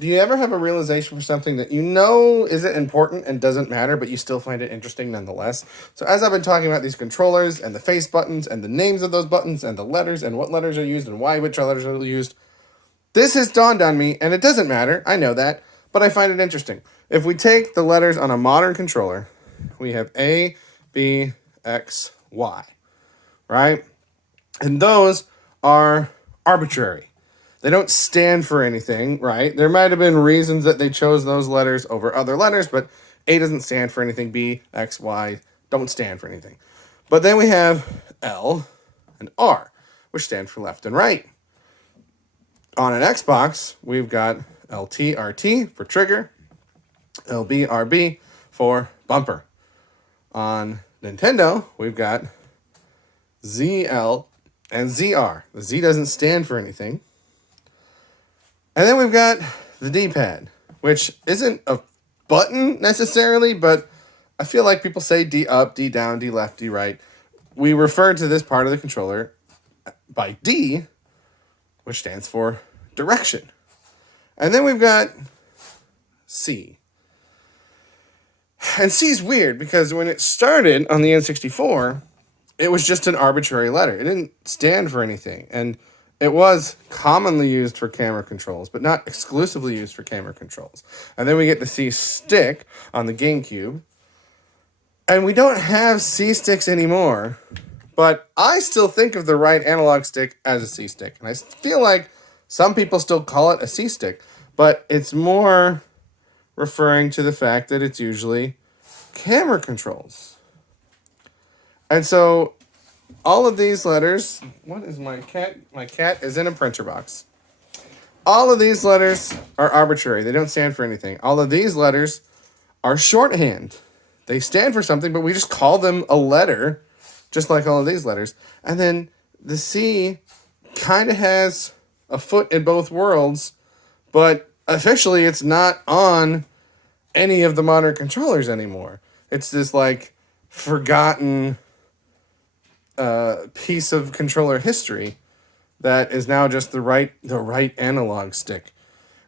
Do you ever have a realization for something that you know isn't important and doesn't matter, but you still find it interesting nonetheless? So, as I've been talking about these controllers and the face buttons and the names of those buttons and the letters and what letters are used and why which letters are used, this has dawned on me, and it doesn't matter, I know that, but I find it interesting. If we take the letters on a modern controller, we have A, B, X, Y, right? And those are arbitrary. They don't stand for anything, right? There might have been reasons that they chose those letters over other letters, but A doesn't stand for anything. B, X, Y don't stand for anything. But then we have L and R, which stand for left and right. On an Xbox, we've got LT, RT for trigger, LB, RB for bumper. On Nintendo, we've got ZL and ZR. The Z doesn't stand for anything. And then we've got the D-pad, which isn't a button necessarily, but I feel like people say D up, D down, D left, D right. We refer to this part of the controller by D, which stands for direction. And then we've got C. And C is weird because when it started on the N64, it was just an arbitrary letter. It didn't stand for anything. And it was commonly used for camera controls, but not exclusively used for camera controls. And then we get the C stick on the GameCube. And we don't have C sticks anymore, but I still think of the right analog stick as a C stick. And I feel like some people still call it a C stick, but it's more referring to the fact that it's usually camera controls. And so all of these letters, what is my cat? My cat is in a printer box. All of these letters are arbitrary. They don't stand for anything. All of these letters are shorthand. They stand for something, but we just call them a letter, just like all of these letters. And then the C kind of has a foot in both worlds, but officially it's not on any of the modern controllers anymore. It's this like forgotten piece of controller history that is now just the right analog stick.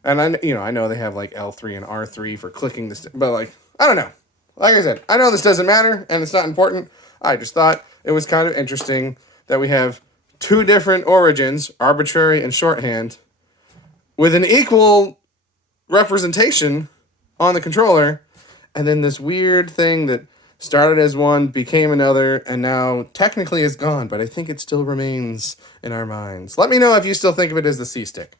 And I know they have like L3 and R3 for clicking the stick, but like I don't know. Like I said, I know this doesn't matter and it's not important. I just thought it was kind of interesting that we have two different origins, arbitrary and shorthand, with an equal representation on the controller, and then this weird thing that started as one, became another, and now technically is gone, but I think it still remains in our minds. Let me know if you still think of it as the C stick.